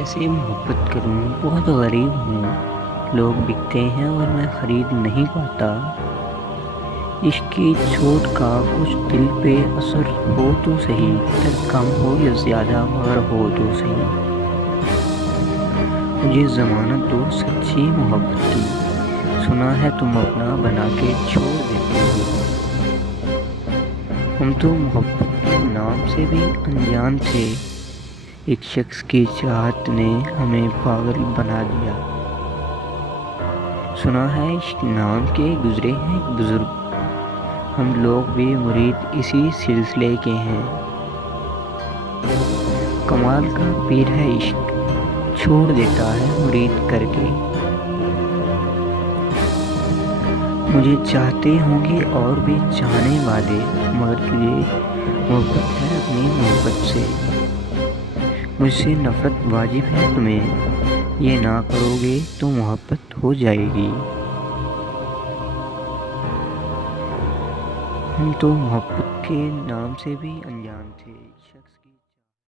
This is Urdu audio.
کیسے محبت کروں، بہت غریب ہوں، لوگ بکتے ہیں اور میں خرید نہیں پاتا۔ عشق کی چوٹ کا کچھ دل پہ اثر ہو تو صحیح، درد کم ہو یا زیادہ مگر ہو تو صحیح۔ مجھے ضمانت دو سچی محبت کی، سنا ہے تم اپنا بنا کے چھوڑ دیتے ہو۔ ہم تو محبت کے نام سے بھی انجان تھے، ایک شخص کی چاہت نے ہمیں پاگل بنا دیا۔ سنا ہے عشق نام کے گزرے ہیں ایک بزرگ، ہم لوگ بھی مرید اسی سلسلے کے ہیں۔ کمال کا پیر ہے عشق، چھوڑ دیتا ہے مرید کر کے۔ مجھے چاہتے ہوں گے اور بھی چاہنے والے، مگر یہ محبت ہے اپنی محبت سے۔ مجھ سے نفرت واجب ہے تمہیں، یہ نہ کرو گے تو محبت ہو جائے گی۔ ہم تو محبت کے نام سے بھی انجان تھے، شخص